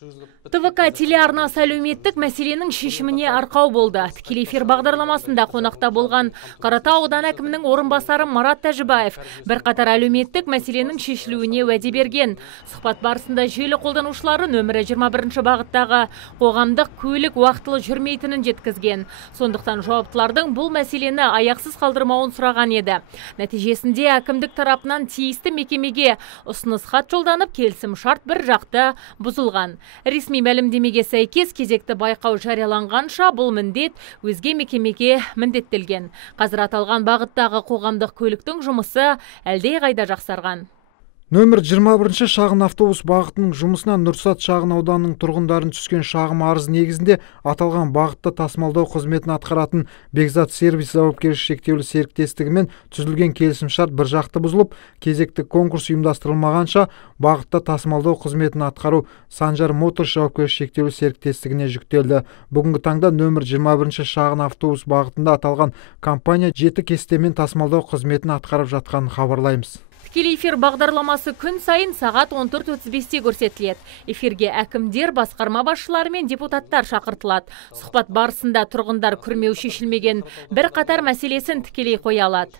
ТВК телеарнасы әлеуметтік мәселенің шешіміне арқау болды. Тікелей эфир бағдарламасында қонақта болған Қаратау ауданы әкімінің орынбасары Марат Тәжібаев бірқатар әлеуметтік мәселенің шешілуіне уәде берген. Сұхбат барысында желі қолданушылары нөмірі 21 бағыттағы қоғамдық көлік уақытылы жүрмейтінін жеткізген. Сондықтан жауаптылардың бұл мәселені аяқсыз қалдырмауын сұраған еді. Нәтижесінде әкімдік тарапынан тиісті мекемеге ұсыныс хат жолданып, келісім шарт бір жақты бұзылған. Ресми мәлімдемеге сәйкес кезекті байқау жарияланғанша бұл міндет өзге мекемеге міндеттелген. Қазір аталған бағыттағы қоғамдық көліктің жұмысы әлдеқайда жақсарған. Нөмір 21 шағын автобус бағытының жұмысынан Нұрсат шағын ауданының тұрғындарын түскен шағым арыз негізінде аталған бағытта тасымалдау қызметін атқаратын Бекзат сервис жауапкершілігі шектеулі серіктестігімен түзілген келісімшарт бір жақты бұзылып, кезекті конкурс ұйымдастырылмағанша бағытта тасымалдау қызметін атқару Санжар Моторс жауапкершілігі шектеулі серіктестігіне жүктелді. Бүгінгі таңда нөмір 21 шағын автобус бағытында аталған компания 7 кестемен тасымалдау қызметін атқарып жатқанын хабарлаймыз. Тікелей эфир бағдарламасы күн сайын сағат 14:35-те көрсетіледі. Эфирге әкімдер, басқарма басшылары мен депутаттар шақыртылады. Сұхбат барысында тұрғындар күрмеу шешілмеген бір қатар мәселесін тікелей қоя алады.